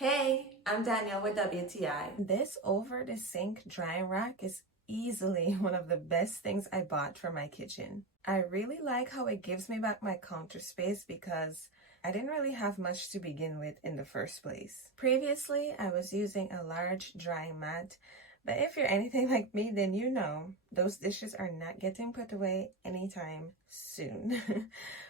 Hey, I'm Danielle with WTI. This over the sink drying rack is easily one of the best things I bought for my kitchen. I really like how it gives me back my counter space because I didn't really have much to begin with in the first place. Previously, I was using a large drying mat, but if you're anything like me, then you know those dishes are not getting put away anytime soon.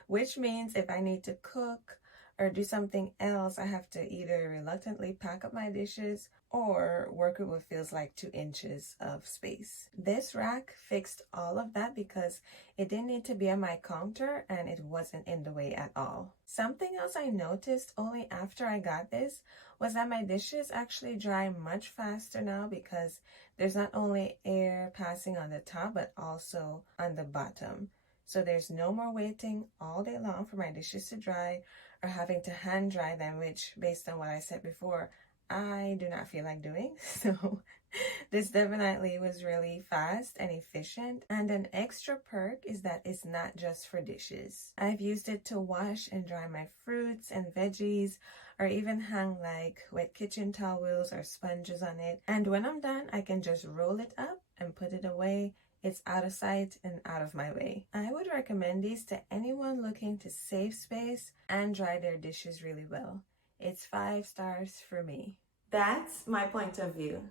Which means if I need to cook or do something else, I have to either reluctantly pack up my dishes or work with what feels like 2 inches of space. This rack fixed all of that because it didn't need to be on my counter and it wasn't in the way at all. Something else I noticed only after I got this was that my dishes actually dry much faster now because there's not only air passing on the top but also on the bottom. So there's no more waiting all day long for my dishes to dry or having to hand dry them, which, based on what I said before, I do not feel like doing. So this definitely was really fast and efficient. And an extra perk is that it's not just for dishes. I've used it to wash and dry my fruits and veggies, or even hang like wet kitchen towels or sponges on it. And when I'm done, I can just roll it up and put it away. It's out of sight and out of my way. I would recommend these to anyone looking to save space and dry their dishes really well. It's 5 stars for me. That's my point of view.